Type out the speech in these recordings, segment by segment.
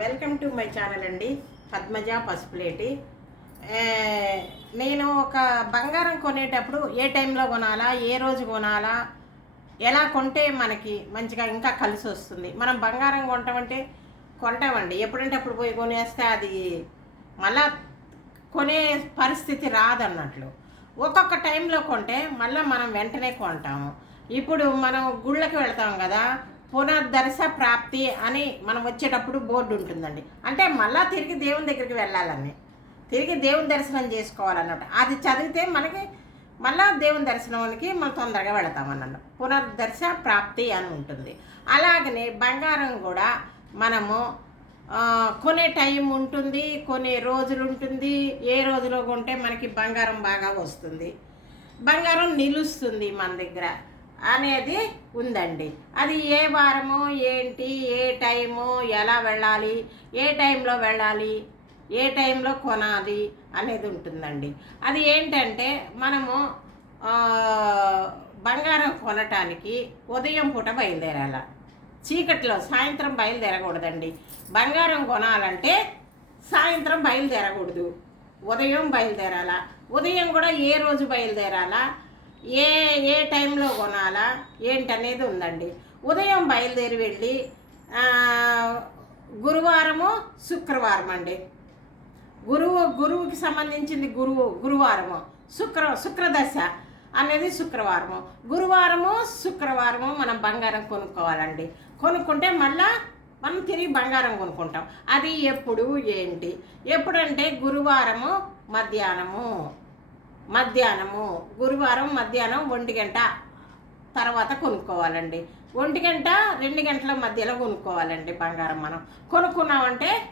Welcome to my channel అండి పద్మజ పసుపులేటి. నేను ఒక బంగారం కొనేటప్పుడు ఏ టైంలో కొనాలా ఏ రోజు కొనాలా ఎలా కొంటే మనకి మంచిగా ఇంకా కలిసి వస్తుంది. మనం బంగారం కొంటామంటే కొంటామండి. ఎప్పుడంటే అప్పుడు పోయి కొనేస్తే అది మళ్ళా కొనే పరిస్థితి రాదన్నట్లు. ఒక్కొక్క టైంలో కొంటే మళ్ళీ మనం వెంటనే కొంటాము. ఇప్పుడు మనం గుళ్ళకి వెళ్తాం కదా పునర్దర్శ ప్రాప్తి అని మనం వచ్చేటప్పుడు బోర్డు ఉంటుందండి. అంటే మళ్ళీ తిరిగి దేవుని దగ్గరికి వెళ్ళాలని తిరిగి దేవుని దర్శనం చేసుకోవాలన్నమాట. అది చదివితే మనకి మళ్ళా దేవుని దర్శనానికి మనం తొందరగా వెళతాం అన్నమాట పునర్దర్శ ప్రాప్తి అని ఉంటుంది. అలాగనే బంగారం కూడా మనము కొనే టైం ఉంటుంది కొనే రోజులు ఉంటుంది. ఏ రోజులో కొంటే మనకి బంగారం బాగా వస్తుంది. బంగారం నిలుస్తుంది మన దగ్గర. అనేది ఉందండి. అది ఏ వారము ఏంటి ఏ టైము ఎలా వెళ్ళాలి ఏ టైంలో వెళ్ళాలి ఏ టైంలో కొనాలి అనేది ఉంటుందండి. అది ఏంటంటే మనము బంగారం కొనటానికి ఉదయం పూట బయలుదేరాల. చీకట్లో సాయంత్రం బయలుదేరకూడదండి. బంగారం కొనాలంటే సాయంత్రం బయలుదేరకూడదు. ఉదయం బయలుదేరాలా. ఉదయం కూడా ఏ రోజు బయలుదేరాలా? ఏ ఏ టైంలో కొనాలా? ఏంటనేది ఉందండి. ఉదయం బయలుదేరి వెళ్ళి గురువారము శుక్రవారం అండి గురువు గురువుకి సంబంధించింది గురువు గురువారము శుక్ర శుక్రదశ అనేది శుక్రవారము. గురువారము శుక్రవారము మనం బంగారం కొనుక్కోవాలండి. కొనుక్కుంటే మళ్ళా మనం తిరిగి బంగారం కొనుక్కుంటాం. అది ఎప్పుడు ఏంటి? ఎప్పుడంటే గురువారము మధ్యాహ్నము. మధ్యాహ్నము గురువారం మధ్యాహ్నం ఒంటి గంట తర్వాత కొనుక్కోవాలండి. ఒంటి గంట రెండు గంటల మధ్యలో కొనుక్కోవాలండి బంగారం మనం. కొనుక్కున్నామంటే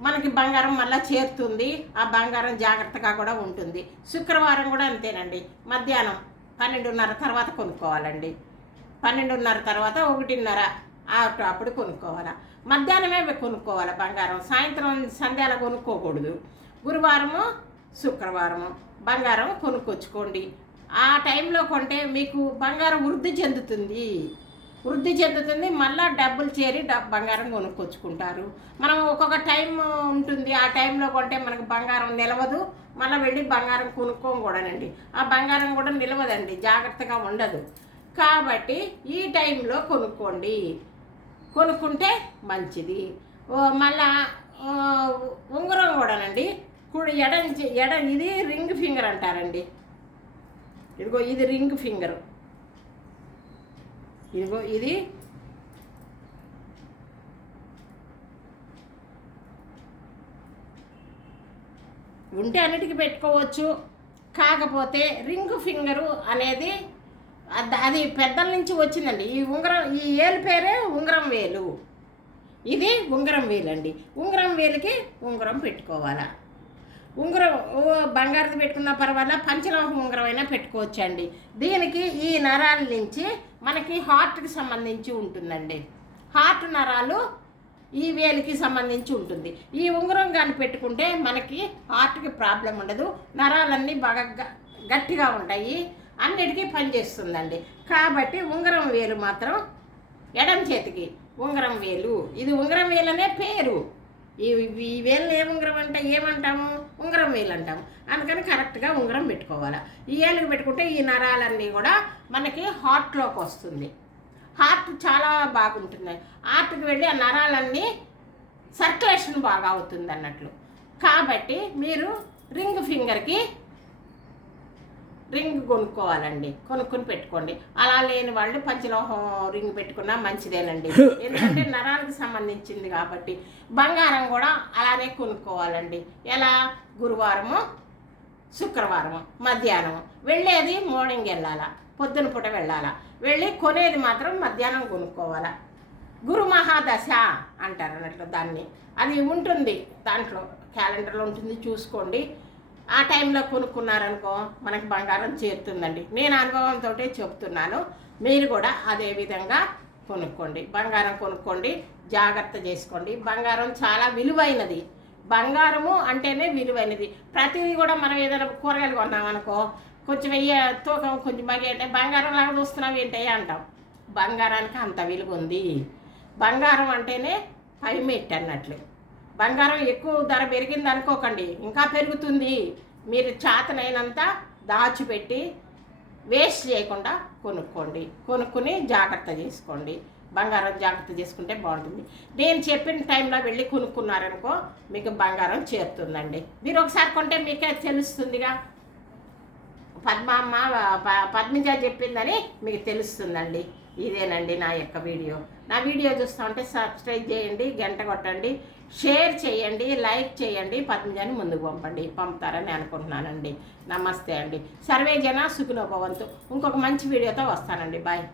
మనకి బంగారం మళ్ళీ చేరుతుంది ఆ బంగారం జాగ్రత్తగా కూడా ఉంటుంది. శుక్రవారం కూడా అంతేనండి. మధ్యాహ్నం పన్నెండున్నర తర్వాత కొనుక్కోవాలండి. పన్నెండున్నర తర్వాత ఒకటిన్నర అప్పుడు కొనుక్కోవాలి. మధ్యాహ్నమే కొనుక్కోవాలి బంగారం. సాయంత్రం సంధ్యాల కొనుక్కోకూడదు. గురువారము శుక్రవారము బంగారం కొనుక్కొచ్చుకోండి. ఆ టైంలో కొంటే మీకు బంగారం వృద్ధి చెందుతుంది. వృద్ధి చెందుతుంది మళ్ళీ డబ్బులు చేరి బంగారం కొనుక్కొచ్చుకుంటారు. మనం ఒక్కొక్క టైం ఉంటుంది ఆ టైంలో కొంటే మనకు బంగారం నిలవదు మళ్ళీ వెళ్ళి బంగారం కొనుక్కోం కూడానండి ఆ బంగారం కూడా నిలవదండి జాగ్రత్తగా ఉండదు. కాబట్టి ఈ టైంలో కొనుక్కోండి. కొనుక్కుంటే మంచిది. మళ్ళా ఉంగరం కూడానండి కుడి ఎడం ఎడ ఇది రింగ్ ఫింగర్ అంటారండి. ఇదిగో ఇది రింగ్ ఫింగర్. ఇదిగో ఇది. ఉంటే అన్నిటికీ పెట్టుకోవచ్చు. కాకపోతే రింగ్ ఫింగరు అనేది అది పెద్దల నుంచి వచ్చిందండి. ఈ ఉంగరం ఈ ఏలు పేరే ఉంగరం వేలు. ఇది ఉంగరం వేలండి. ఉంగరం వేలుకి ఉంగరం పెట్టుకోవాలా. ఉంగరం ఓ బంగారుది పెట్టుకున్న పర్వాలా పంచలోహం ఉంగరం అయినా పెట్టుకోవచ్చండి. దీనికి ఈ నరాల నుంచి మనకి హార్ట్కి సంబంధించి ఉంటుందండి. హార్ట్ నరాలు ఈ వేలికి సంబంధించి ఉంటుంది. ఈ ఉంగరం కానీ పెట్టుకుంటే మనకి హార్ట్కి ప్రాబ్లం ఉండదు. నరాలన్నీ బాగా గ- గట్టిగా ఉంటాయి. అన్నిటికీ పనిచేస్తుందండి. కాబట్టి ఉంగరం వేలు మాత్రం ఎడం చేతికి. ఉంగరం వేలు. ఇది ఉంగరం వేలు అనే పేరు. ఈ ఈ ఏ ఉంగరం అంటే? ఏమంటాము? ఉంగరం వేలు అంటాము. అందుకని కరెక్ట్గా ఉంగరం పెట్టుకోవాలి. ఈ ఏలుగు పెట్టుకుంటే ఈ నరాలన్నీ కూడా మనకి హార్ట్లోకి వస్తుంది. హార్ట్ చాలా బాగుంటుంది. హార్ట్కి వెళ్ళి ఆ నరాలన్నీ సర్క్యులేషన్ బాగా అవుతుంది అన్నట్లు. కాబట్టి మీరు రింగ్ ఫింగర్కి రింగ్ కొనుక్కోవాలండి. కొనుక్కొని పెట్టుకోండి. అలా లేని వాళ్ళు పంచలోహం రింగ్ పెట్టుకున్నా మంచిదేనండి. ఎందుకంటే నరాలకు సంబంధించింది కాబట్టి బంగారం కూడా అలానే కొనుక్కోవాలండి. ఎలా? గురువారము శుక్రవారము మధ్యాహ్నం వెళ్ళేది మార్నింగ్ వెళ్ళాలా? పొద్దున పూట వెళ్ళాలా? వెళ్ళి కొనేది మాత్రం మధ్యాహ్నం కొనుక్కోవాలా? గురు మహాదశ అంటారు అన్నట్లు దాన్ని. అది ఉంటుంది. దాంట్లో క్యాలెండర్లో ఉంటుంది. చూసుకోండి. ఆ టైంలో కొనుక్కున్నారనుకో మనకి బంగారం చేరుతుందండి. నేను అనుభవంతో చెప్తున్నాను. మీరు కూడా అదే విధంగా కొనుక్కోండి. బంగారం కొనుక్కోండి. జాగ్రత్త చేసుకోండి. బంగారం చాలా విలువైనది. బంగారము అంటేనే విలువైనది. ప్రతిదీ కూడా మనం ఏదైనా కూరగాయలు కొన్నామనుకో కొంచెం వెయ్యి తూకం కొంచెం బాగా బంగారం లాగా చూస్తున్నావు ఏంటయ్యా అంటాం. బంగారానికి అంత విలువ ఉంది. బంగారం అంటేనే పైమెట్ అన్నట్లు. బంగారం ఎక్కువ ధర పెరిగింది అనుకోకండి. ఇంకా పెరుగుతుంది. మీరు చేతనైనంత దాచిపెట్టి వేస్ట్ చేయకుండా కొనుక్కోండి. కొనుక్కుని జాగ్రత్త చేసుకోండి. బంగారం జాగ్రత్త చేసుకుంటే బాగుంటుంది. నేను చెప్పిన టైంలో వెళ్ళి కొనుక్కున్నారనుకో మీకు బంగారం చేరుతుందండి. మీరు ఒకసారి కొంటే మీకే తెలుస్తుందిగా. పద్మమ్మ ప- పద్మజ చెప్పిందని మీకు తెలుస్తుందండి. ఇదేనండి నా యొక్క వీడియో. నా వీడియో చూస్తూ ఉంటే సబ్స్క్రైబ్ చేయండి గంట కొట్టండి. షేర్ చేయండి లైక్ చేయండి పద్మజని ముందుకు పంపండి పంపుతారని అనుకుంటున్నానండి. నమస్తే అండి. సర్వే జన సుఖినోభవంతు ఇంకొక మంచి వీడియోతో వస్తానండి. బాయ్.